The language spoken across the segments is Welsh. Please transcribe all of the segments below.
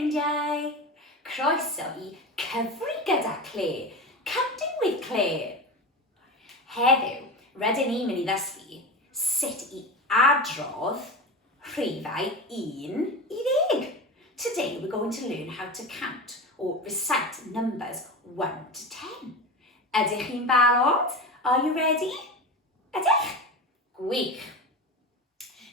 ffrindiau. Croeso I Cyfri gyda Claire, Counting with Claire. Heddiw, rydyn ni'n mynd I ddysgu sut I adrodd rhifau 1 I 10. Today we're going to learn how to count or recite numbers 1 to 10. Ydych chi'n barod? Are you ready? Ydych? Gwych.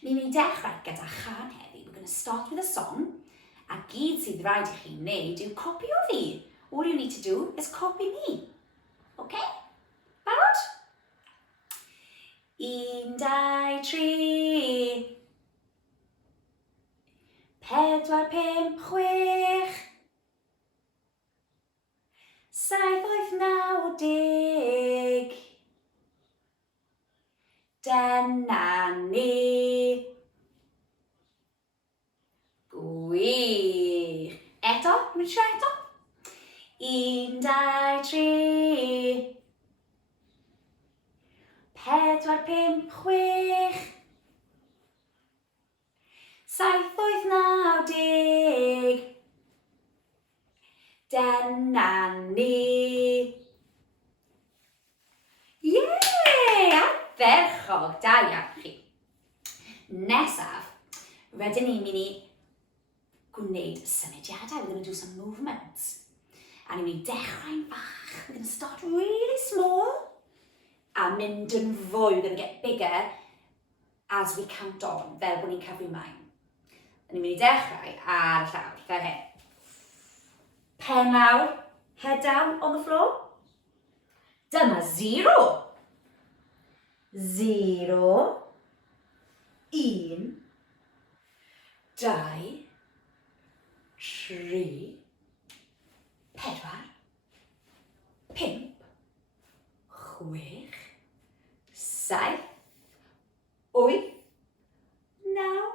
Ni'n mynd I dechrau gyda chan heddi. We're going to start with a song. A gyd sydd rhaid I chi wneud yw copio fi. All you need to do is copy me. Okay? Barod? 1, 2, 3. 4, 5, 6. 7, 8, 9, 10. Dyna ni. Gwych. Eto, mynd trio eto. 1, 2, 3. 4, 5, 6. 7, 8, 9, 10. Dyna ni. Yay! Ferchog, da iawn chi. Nesaf, rydyn ni'n mynd I gwneud symudiadau. We're going to do some movements. A ni'n mynd I dechrau'n bach. We're going to start really small. A mynd yn fwy. We're going to get bigger as we count on. Fel bod ni'n cyfri ymlaen. A ni'n mynd I dechrau ar y llawr. Fel hyn. Pen lawr. Head down on the floor. Dyma 0. 0. 1. 2. 3. 4. 5. 6. 7. 8. 9.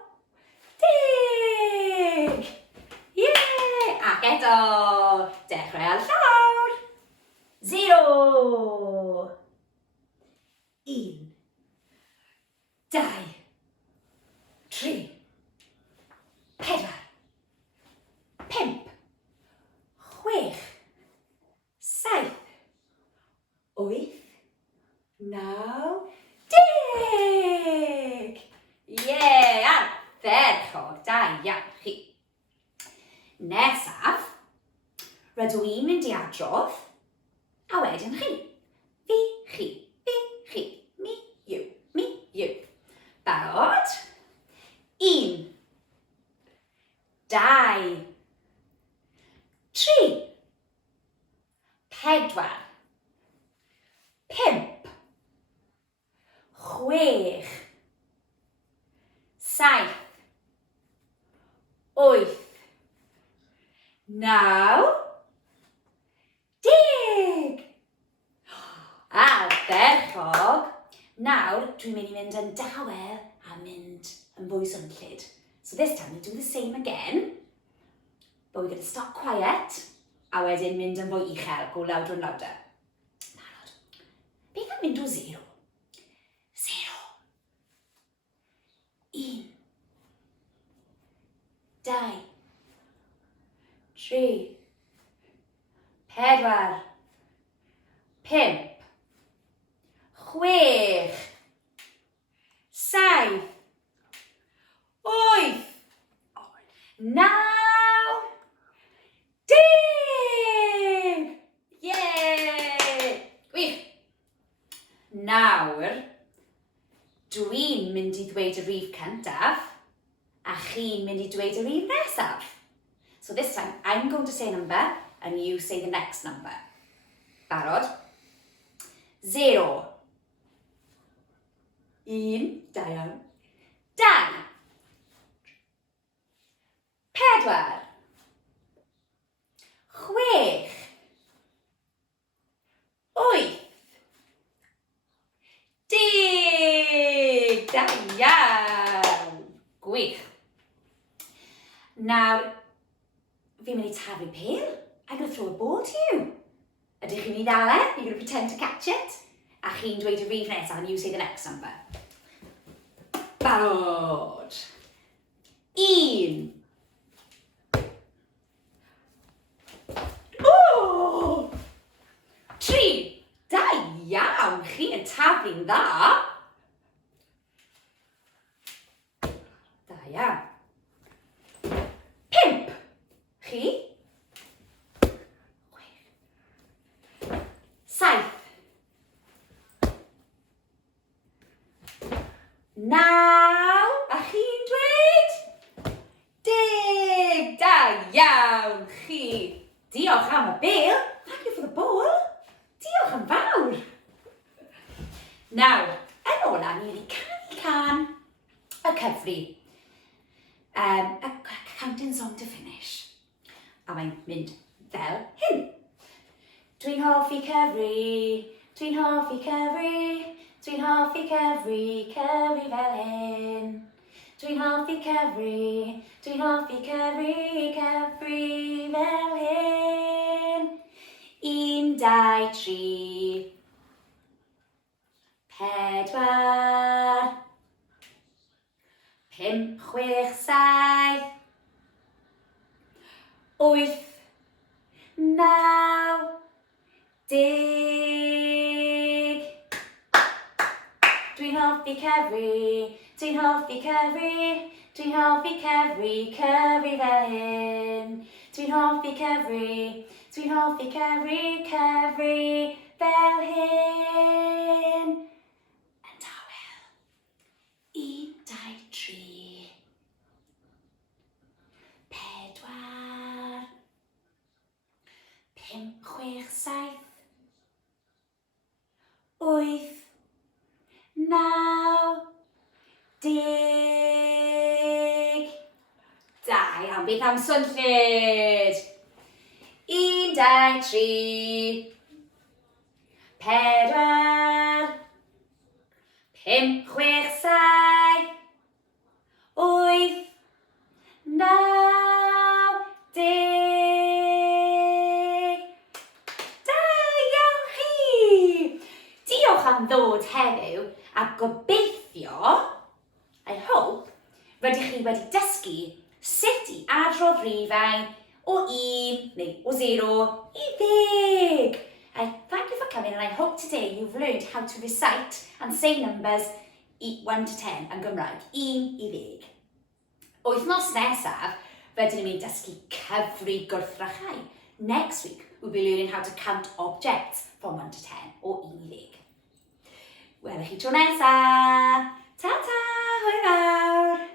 10. Yay! Ac eto, dechrau ar llawr. 0. 1. 2. 3. 4. 5. 6. 7. 8. 9. 10. Ie, ar ferchog, da iawn chi. Nesaf, rydw i'n mynd I adrodd, a wedyn chi. Fi, chi, mi, you. Barod? 1. 2. 3. 4. 5. 6. 7. 8. 9. 10. A ferchog. Nawr, dwi'n mynd I mynd yn dawel a mynd yn fwy swnllyd. So this time we'll do the same again. But we're going to start quiet. A wedyn mynd yn fwy uchel. Go louder and louder. Barod. Beth am mynd o 0? 0. 1. 2. 3. 4. 5. 6. 7. 8. 9. 10. Yay! Gwych. Nawr, dwi'n mynd I ddweud y rhif cyntaf, a chi'n mynd I ddweud y rhif nesaf. So this time, I'm going to say a number, and you say the next number. Barod? 0. 1. Da iawn. 2. 4. 6. 8. 10. Da iawn. Gwych. Nawr, fi'n mynd I taflu pêl. I'm going to throw a ball to you. Ydych chi'n I ddal e? You're going to pretend to catch it. A chi'n dweud y rhif nesaf and you say the next number. Barod. 1. fi'n dda. Da iawn. 5. Chi? 7. 9. A chi'n dweud? 10. Da iawn chi. Diolch am y bil. Thank you for the ball. Diolch yn fawr. Nawr, yn ola, ni wedi canu can y cyfri. A counting song to finish. A mae'n mynd fel hyn. Dwi'n hoffi cyfri, dwi'n hoffi cyfri, dwi'n hoffi cyfri, cyfri fel hyn. Dwi'n hoffi cyfri, dwi'n hoffi cyfri, cyfri fel hyn. 1, 2, 3, 4, 5, 6, 7, 8, 9, 10. Dwi'n hoffi cyfri, dwi'n hoffi cyfri, dwi'n hoffi cyfri, cyfri fel hyn. Dwi'n hoffi cyfri, dwi'n hoffi cyfri, cyfri fel hyn. Yn dawel. 1, 2, 3, 4, 5, 6, 7, 8, 9, 10. Da iawn, beth am swnllyd? 1, 2, 3, 4, 5, 6, 7, 8, 9, 10. Da iawn chi! Diolch am ddod heddiw a gobeithio, I hope, rydych chi wedi dysgu sut I adrodd rhifau o 1 neu o 0 I 10. I thank you for coming and I hope today you've learned how to recite and say numbers 1 to 10 yn Gymraeg, 1 I 10. Wythnos nesaf, rydyn ni'n mynd dysgu cyfri gwrthrychau. Next week, we'll be learning how to count objects from 1 to 10 o 1 I 10. Welwch chi tro nesaf. Ta-ta, hwyl fawr!